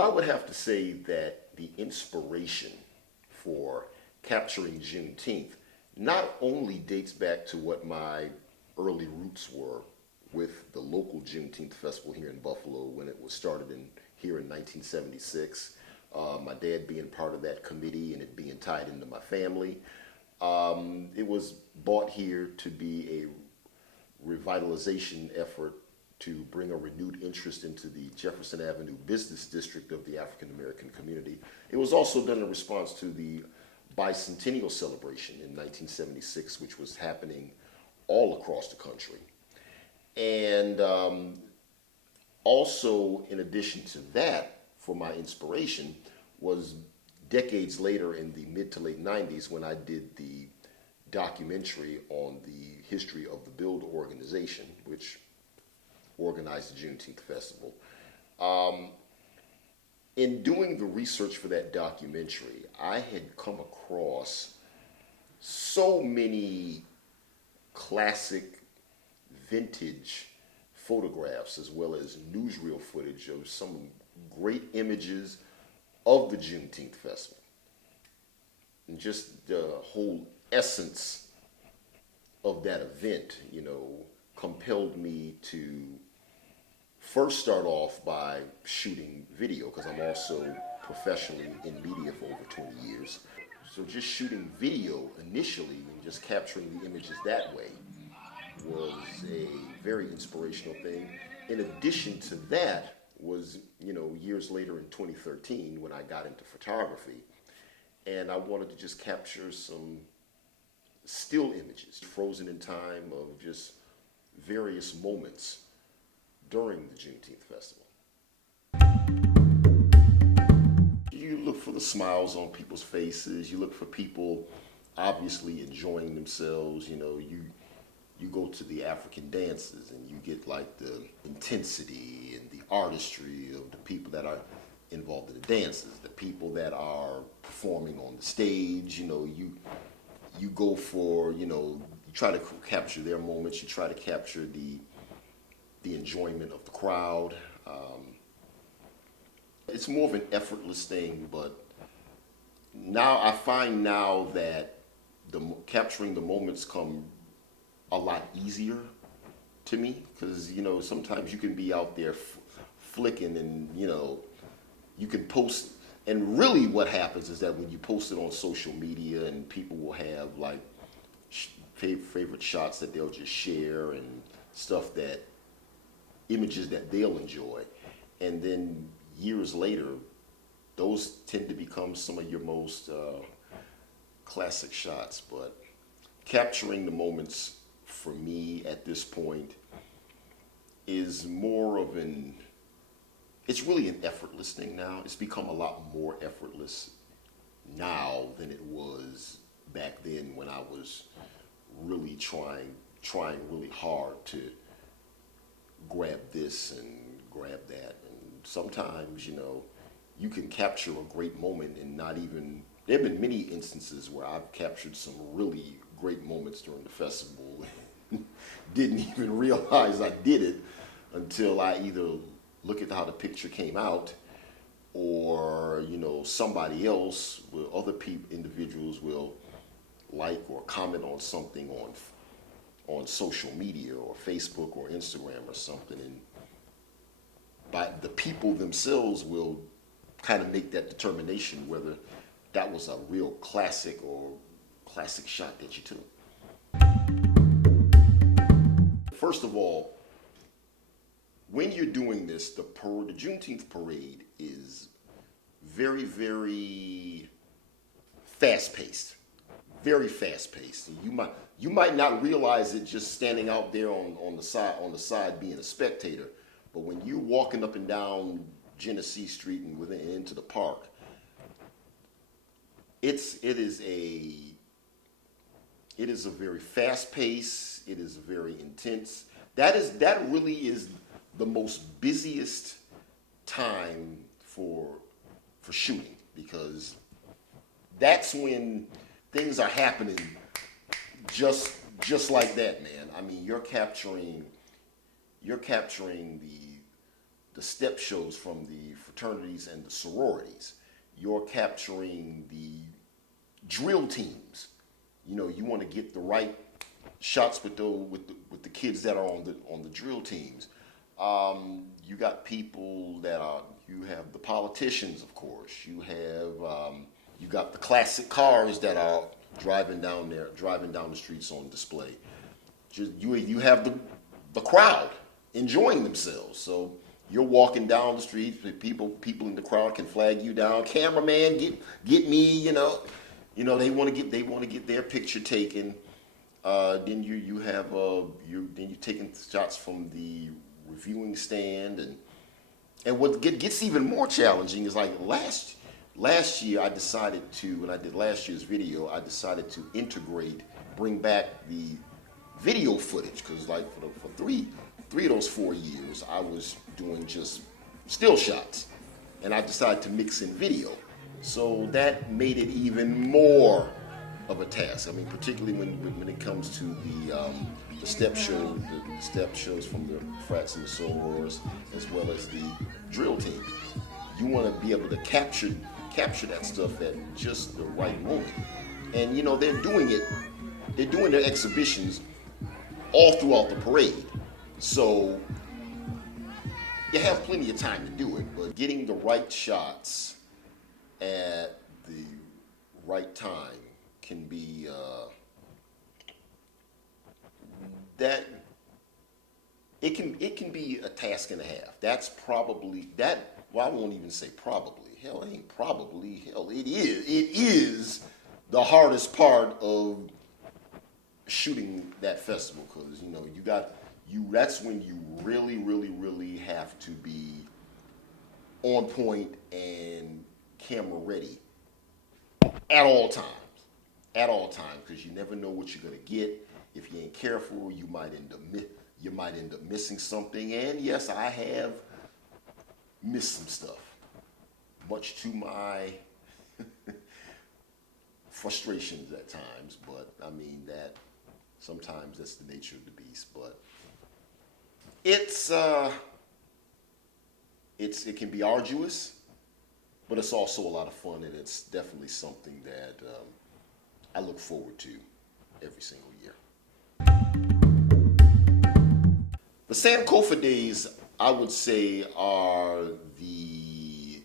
Well, I would have to say that the inspiration for capturing Juneteenth not only dates back to what my early roots were with the local Juneteenth Festival here in Buffalo when it was started here in 1976, my dad being part of that committee and it being tied into my family. It was brought here to be a revitalization effort to bring a renewed interest into the Jefferson Avenue business district of the African American community. It was also done in response to the bicentennial celebration in 1976, which was happening all across the country. And also, in addition to that, for my inspiration, was decades later in the mid to late 90s when I did the documentary on the history of the Build organization, which organized the Juneteenth Festival. In doing the research for that documentary, I had come across so many classic vintage photographs as well as newsreel footage of some great images of the Juneteenth Festival. And just the whole essence of that event, compelled me to first start off by shooting video, because I'm also professionally in media for over 20 years. So just shooting video initially and just capturing the images that way was a very inspirational thing. In addition to that was, years later in 2013 when I got into photography, and I wanted to just capture some still images, frozen in time, of just various moments during the Juneteenth Festival. You look for the smiles on people's faces. You look for people obviously enjoying themselves. You go to the African dances and you get like the intensity and the artistry of the people that are involved in the dances, the people that are performing on the stage. You go for, you try to capture their moments. You try to capture the enjoyment of the crowd. It's more of an effortless thing, but now I find that capturing the moments come a lot easier to me, because sometimes you can be out there flicking and you can post, and really what happens is that when you post it on social media and people will have like favorite shots that they'll just share and stuff, that images that they'll enjoy, and then years later those tend to become some of your most classic shots. But capturing the moments for me at this point is more of it's really an effortless thing now. It's become a lot more effortless now than it was back then when I was really trying really hard to grab this and grab that. And sometimes, you can capture a great moment and not even, there have been many instances where I've captured some really great moments during the festival and didn't even realize I did it until I either look at how the picture came out, or somebody else, other individuals will like or comment on something on social media or Facebook or Instagram or something, and by the people themselves will kind of make that determination whether that was a real classic or classic shot that you took. First of all, when you're doing this, the Juneteenth parade is very, very fast-paced, very fast-paced. You might not realize it just standing out there on the side being a spectator, but when you're walking up and down Genesee Street and into the park, it is a very fast pace. It is very intense. That really is the most busiest time for shooting, because that's when things are happening just like that, man. I mean, you're capturing the step shows from the fraternities and the sororities. You're capturing the drill teams. You know, you want to get the right shots with the kids that are on the drill teams. You got people that are. You have the politicians, of course. You got the classic cars that are driving down the streets on display. You have the crowd enjoying themselves. So you're walking down the street, people in the crowd can flag you down. Cameraman, get me. They want to get their picture taken. Then you're taking shots from the reviewing stand, and what gets even more challenging is like last year I decided to, when I did last year's video, I decided to bring back the video footage, because like for three of those 4 years I was doing just still shots, and I decided to mix in video. So that made it even more of a task. I mean, particularly when it comes to the step shows from the frats and the sorors, as well as the drill team. You want to be able to capture that stuff at just the right moment. And they're doing their exhibitions all throughout the parade. So you have plenty of time to do it, but getting the right shots at the right time can be it can be a task and a half. That's probably that. Well, I won't even say probably. Hell, it ain't probably. Hell, it is. It is the hardest part of shooting that festival, because that's when you really, really, really have to be on point and camera ready at all times. At all times, because you never know what you're gonna get. If you ain't careful, you might end up missing something. And yes, I have missed some stuff, much to my frustrations at times. But I mean, that sometimes that's the nature of the beast. But it can be arduous, but it's also a lot of fun, and it's definitely something that I look forward to every single year. The Sankofa days, I would say, are the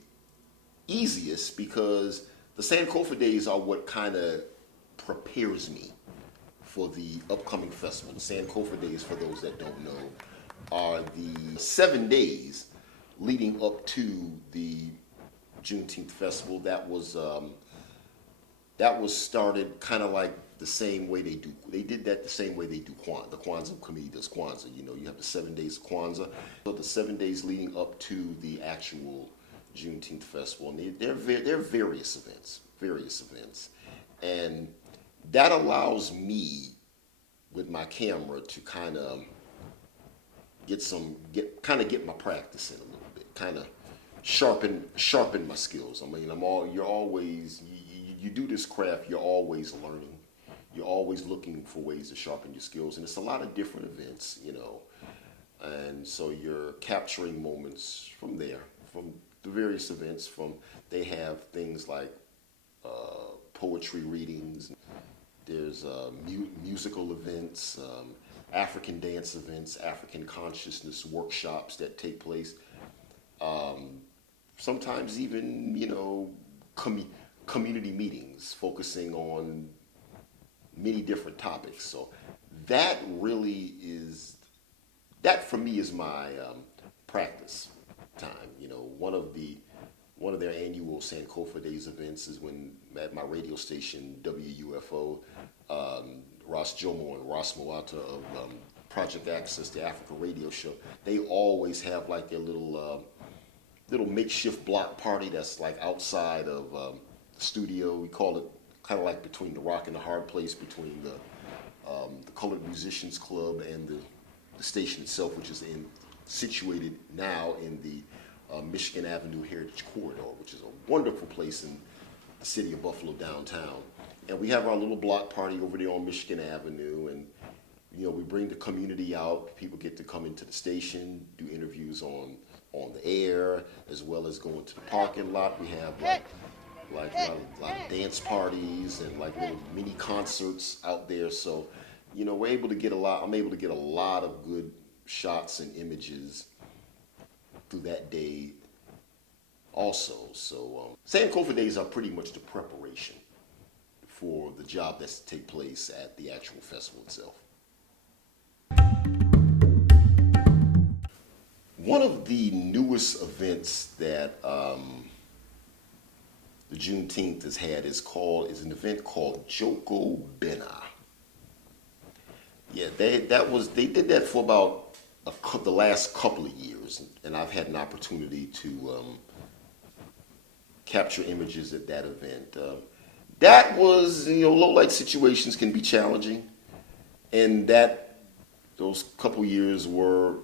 easiest, because the Sankofa days are what kind of prepares me for the upcoming festival. The Sankofa days, for those that don't know, are the 7 days leading up to the Juneteenth Festival. That was started kind of like the same way they did that the same way they do Kwanzaa. The Kwanzaa committee does Kwanzaa. You have the 7 days of Kwanzaa. So the 7 days leading up to the actual Juneteenth Festival, and they're various events, and that allows me with my camera to kind of get my practice in a little bit, kind of sharpen my skills. I mean, you do this craft, you're always learning. You're always looking for ways to sharpen your skills, and it's a lot of different events, and so you're capturing moments from the various events. They have things like poetry readings, there's musical events, African dance events, African consciousness workshops that take place. Sometimes even, community meetings focusing on many different topics. So that for me is my practice time. One of their annual Sankofa Days events is when at my radio station WUFO, Ross Jomo and Ross Moata of Project Access, the Africa radio show, they always have like their little makeshift block party that's like outside of the studio. We call it kind of like between the rock and the hard place, between the Colored Musicians Club and the station itself, which is situated now in the Michigan Avenue Heritage Corridor, which is a wonderful place in the city of Buffalo downtown. And we have our little block party over there on Michigan Avenue, and we bring the community out. People get to come into the station, do interviews on on the air, as well as going to the parking lot. We have like a lot of dance parties and like little mini concerts out there. So, we're able to get a lot. I'm able to get a lot of good shots and images through that day also. So Sankofa days are pretty much the preparation for the job that's to take place at the actual festival itself. One of the newest events that the Juneteenth has had is an event called Joko-Ben-Nah. Yeah, they did that for about the last couple of years, and I've had an opportunity to capture images at that event. That was, low light situations can be challenging, and those couple years were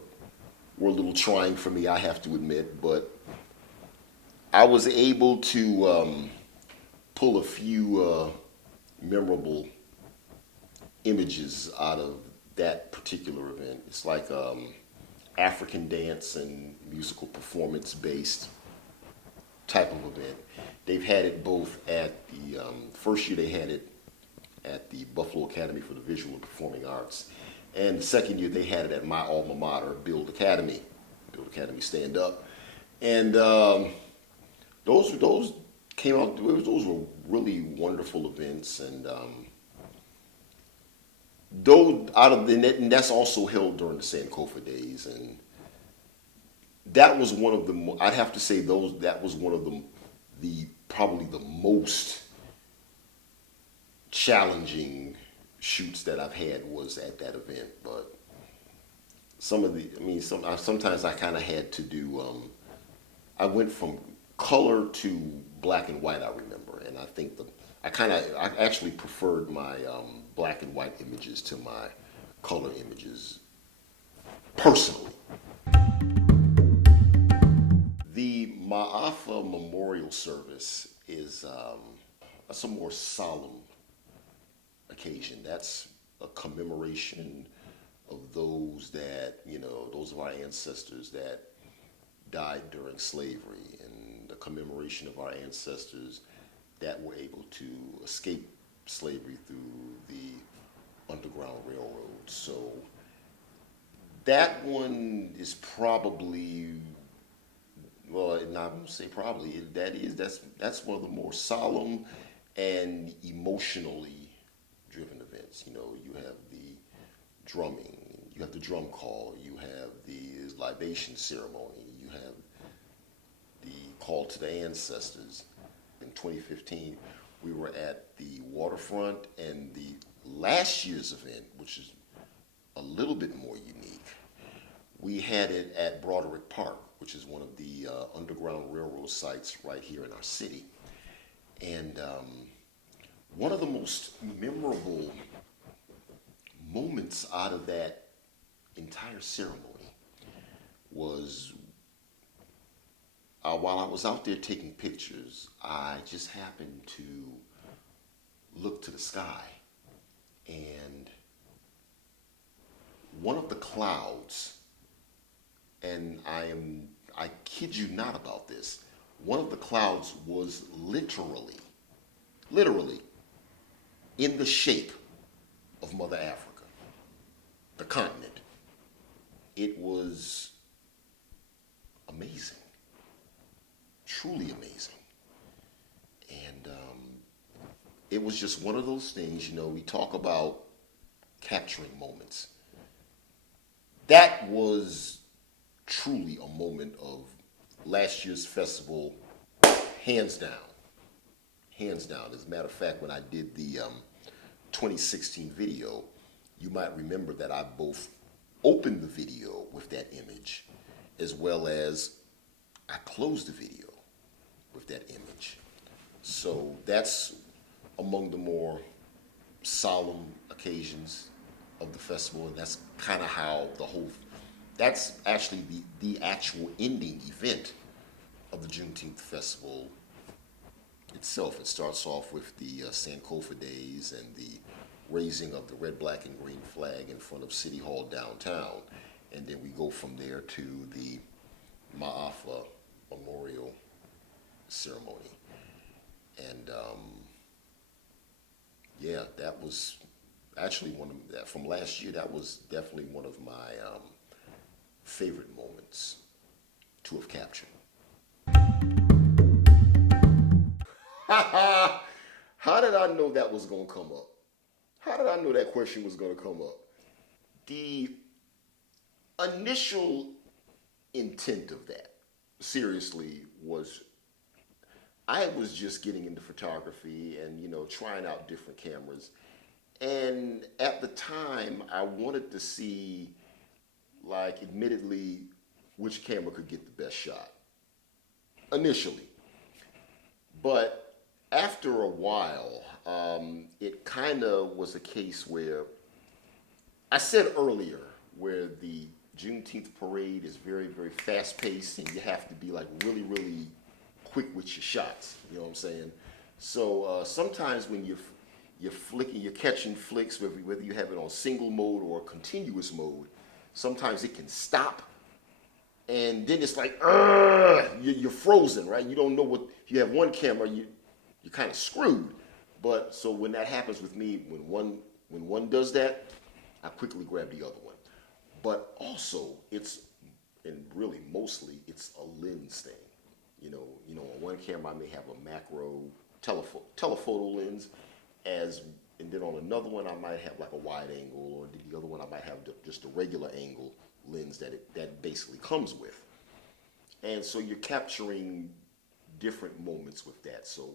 a little trying for me, I have to admit, but I was able to pull a few memorable images out of that particular event. It's like African dance and musical performance based type of event. They've had it both at the first year they had it at the Buffalo Academy for the Visual and Performing Arts, and the second year they had it at my alma mater, Build Academy Stand Up, and those came out. Those were really wonderful events, and and that's also held during the Sankofa days, and that was one of the. I'd have to say that was one of the probably the most challenging shoots that I've had was at that event. But sometimes I kind of had to do. I went from color to black and white. I remember, and I think I actually preferred my black and white images to my color images personally. The MAAFA memorial service is that's a more solemn occasion. That's a commemoration of those those of our ancestors that died during slavery, and the commemoration of our ancestors that were able to escape slavery through the Underground Railroad. So that one is probably, well, and I won't say probably, that's one of the more solemn and emotionally driven events. You have the drumming, you have the drum call, you have the libation ceremony, you have the call to the ancestors. In 2015, we were at the waterfront, and the last year's event, which is a little bit more unique, we had it at Broderick Park, which is one of the Underground Railroad sites right here in our city. And one of the most memorable moments out of that entire ceremony was while I was out there taking pictures, I just happened to look to the sky, and one of the clouds, and I kid you not about this, one of the clouds was literally in the shape of Mother Africa, the continent. It was amazing, truly amazing. And it was just one of those things, we talk about capturing moments. That was truly a moment of last year's festival, hands down. Hands down. As a matter of fact, when I did the 2016 video, you might remember that I both opened the video with that image, as well as I closed the video with that image. So that's among the more solemn occasions of the festival, and that's kind of how that's actually the actual ending event of the Juneteenth Festival itself. It starts off with the Sankofa days and the raising of the red, black, and green flag in front of City Hall downtown, and then we go from there to the MAAFA memorial ceremony. And yeah, that was actually one of that from last year. That was definitely one of my favorite moments to have captured. How did I know that was going to come up? How did I know that question was going to come up? The initial intent of that, seriously, was I was just getting into photography and, trying out different cameras. And at the time, I wanted to see, like, admittedly, which camera could get the best shot initially. But after a while, it kind of was a case where I said earlier where the Juneteenth parade is very, very fast paced and you have to be like really, really quick with your shots. You know what I'm saying? So sometimes when you're flicking, you're catching flicks, whether you have it on single mode or continuous mode, sometimes it can stop. And then it's like, you're frozen, right? You don't know what, if you have one camera, you're kind of screwed. But so when that happens with me, when one does that, I quickly grab the other one. But also, and really mostly, it's a lens thing. On one camera I may have a macro telephoto lens, and then on another one I might have like a wide angle, or the other one I might have just a regular angle lens that basically comes with. And so you're capturing different moments with that. So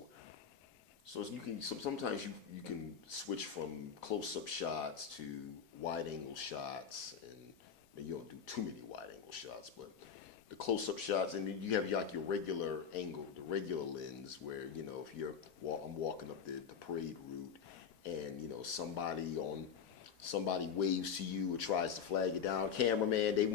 you can sometimes you can switch from close-up shots to wide-angle shots, and you don't do too many wide-angle shots, but the close-up shots, and then you have like your regular angle, the regular lens, where if I'm walking up the parade route, and somebody waves to you or tries to flag you down, cameraman, they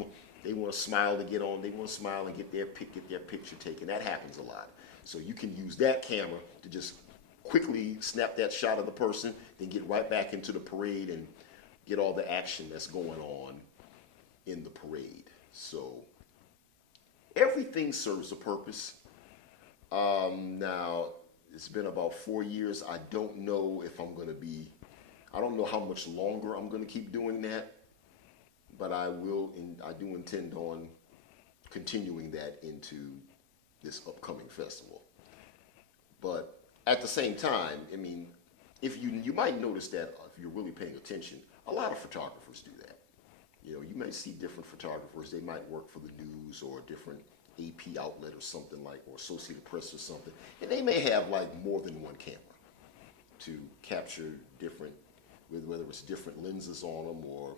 want to smile to get on, they want to smile and get their picture taken. That happens a lot. So you can use that camera to just quickly snap that shot of the person, then get right back into the parade and get all the action that's going on in the parade. So everything serves a purpose. Now, it's been about 4 years. I don't know I don't know how much longer I'm going to keep doing that, but I do intend on continuing that into this upcoming festival. But at the same time, I mean, if you might notice that if you're really paying attention, a lot of photographers do that. You may see different photographers. They might work for the news or a different AP outlet or something like, or Associated Press or something, and they may have like more than one camera to capture different, whether it's different lenses on them or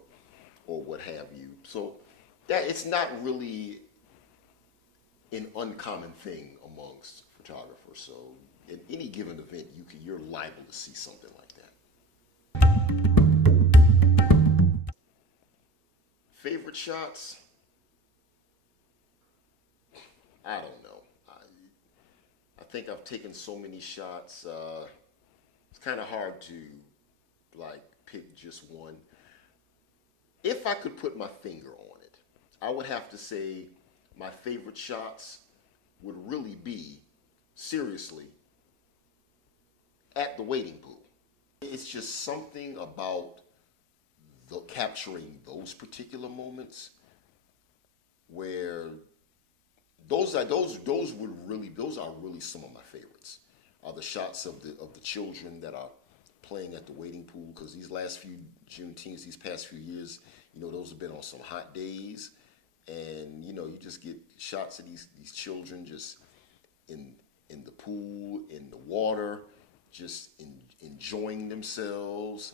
what have you. So that it's not really an uncommon thing amongst photographers. So in any given event, you're liable to see something like that. Favorite shots? I don't know. I think I've taken so many shots. It's kind of hard to like pick just one. If I could put my finger on it, I would have to say my favorite shots would really be, seriously, at the waiting pool. It's just something about capturing those particular moments where those are really some of my favorites. Are the shots of the children that are playing at the waiting pool, because these last few Juneteenths, these past few years, those have been on some hot days, and you just get shots of these children just in the pool, in the water, just enjoying themselves,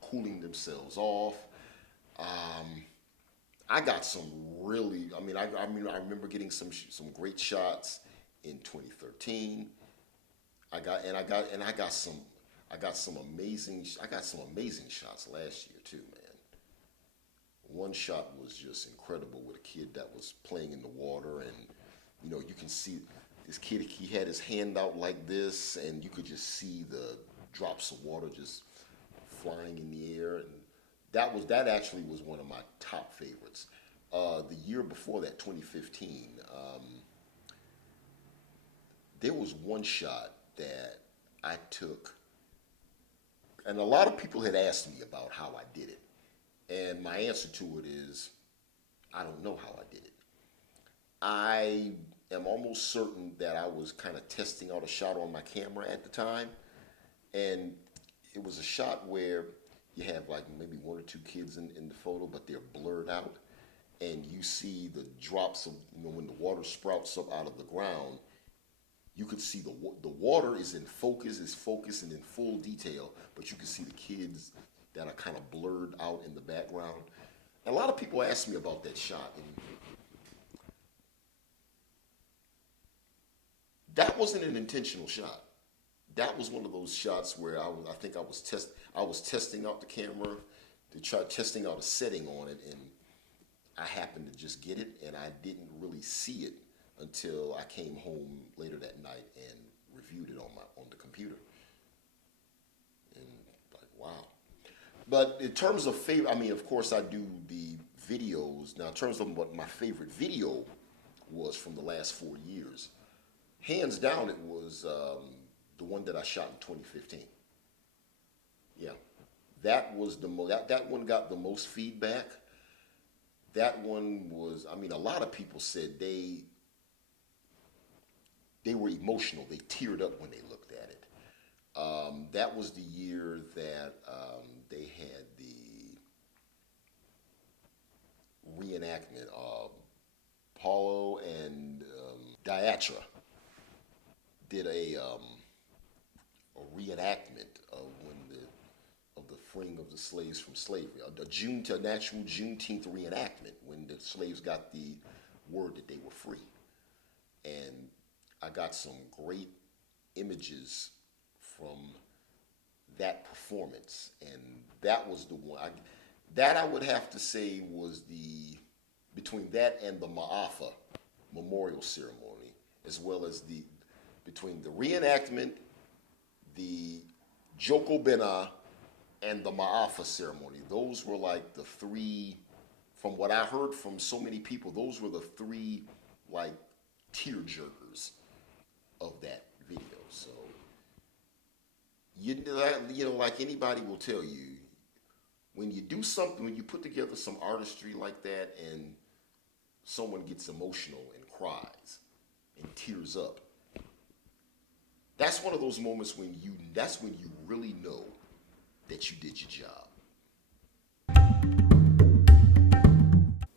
cooling themselves off. I got some really. I remember getting some great shots in 2013. I got some amazing shots last year too, man. One shot was just incredible with a kid that was playing in the water, and you can see this kid. He had his hand out like this, and you could just see the drops of water just flying in the air, and that actually was one of my top favorites. The year before that, 2015, there was one shot that I took, and a lot of people had asked me about how I did it. And my answer to it is, I don't know how I did it. I am almost certain that I was kind of testing out a shot on my camera at the time. And it was a shot where you have like maybe one or two kids in the photo, but they're blurred out. And you see the drops of, when the water sprouts up out of the ground, you could see the water is in focus, is focused and in full detail, but you can see the kids that are kind of blurred out in the background. And a lot of people ask me about that shot, and that wasn't an intentional shot. That was one of those shots where I think I was testing out the camera to try testing out a setting on it, and I happened to just get it, and I didn't really see it until I came home later that night and reviewed it on the computer. And like, wow. But in terms of favorite, I mean, of course, I do the videos. Now, in terms of what my favorite video was from the last 4 years, hands down, it was the one that I shot in 2015. Yeah, that was that one got the most feedback. That one was, I mean, a lot of people said they were emotional. They teared up when they looked at it. That was the year that they had the reenactment. Paulo and Diatra did a reenactment of the freeing of the slaves from slavery, a natural Juneteenth reenactment when the slaves got the word that they were free. And I got some great images from that performance, and that was the one. That I would have to say was between that and the MAAFA memorial ceremony, as well as between the reenactment, the Joko-Ben-Nah, and the MAAFA ceremony. Those were like the three, from what I heard from so many people, those were the three like tear jerkers of that video. So you know, like anybody will tell you, when you do something, when you put together some artistry like that, and someone gets emotional and cries and tears up, that's one of those moments that's when you really know that you did your job.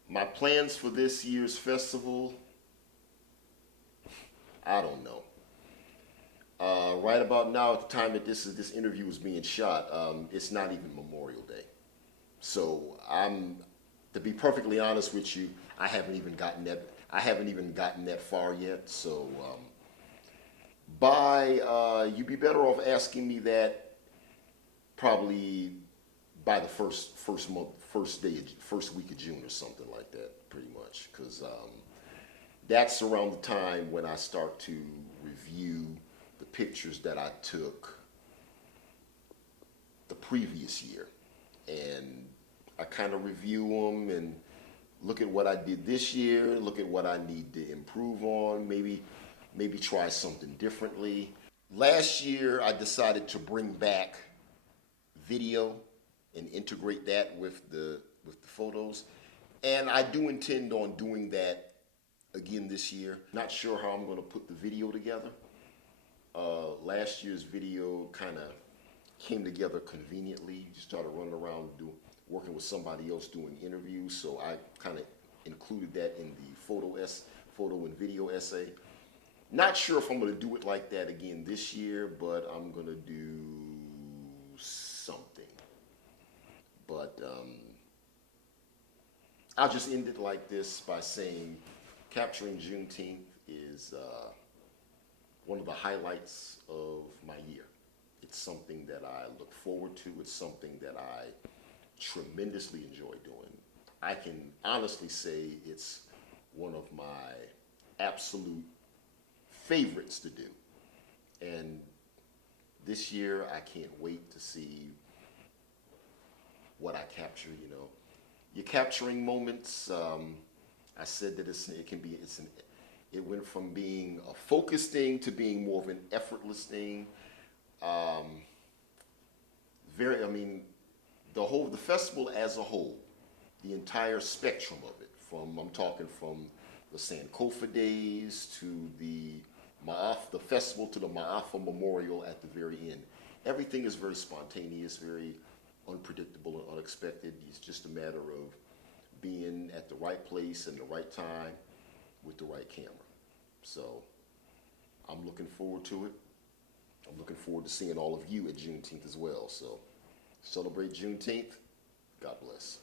My plans for this year's festival, I don't know. Right about now, at the time that this interview is being shot, it's not even Memorial Day. So to be perfectly honest with you, I haven't even gotten that far yet. So you'd be better off asking me that probably by the first week of June or something like that, pretty much, because that's around the time when I start to review the pictures that I took the previous year, and I kind of review them and look at what I did this year, look at what I need to improve on, maybe try something differently. Last year, I decided to bring back video and integrate that with the photos, and I do intend on doing that again this year. Not sure how I'm going to put the video together. Last year's video kind of came together conveniently. Just started running around working with somebody else doing interviews, so I kind of included that in the photo and video essay. Not sure if I'm going to do it like that again this year, but I'm going to do something. But I'll just end it like this by saying capturing Juneteenth is one of the highlights of my year. It's something that I look forward to. It's something that I tremendously enjoy doing. I can honestly say it's one of my absolute favorites to do. And this year, I can't wait to see what I capture. You know, you're capturing moments I said that it went from being a focused thing to being more of an effortless thing. Um, I mean, the festival as a whole, the entire spectrum of it, I'm talking from the Sankofa days to the MAAFA, the festival to the MAAFA memorial at the very end. Everything is very spontaneous, very unpredictable and unexpected. It's just a matter of being at the right place and the right time with the right camera. So I'm looking forward to it. I'm looking forward to seeing all of you at Juneteenth as well. So celebrate Juneteenth. God bless.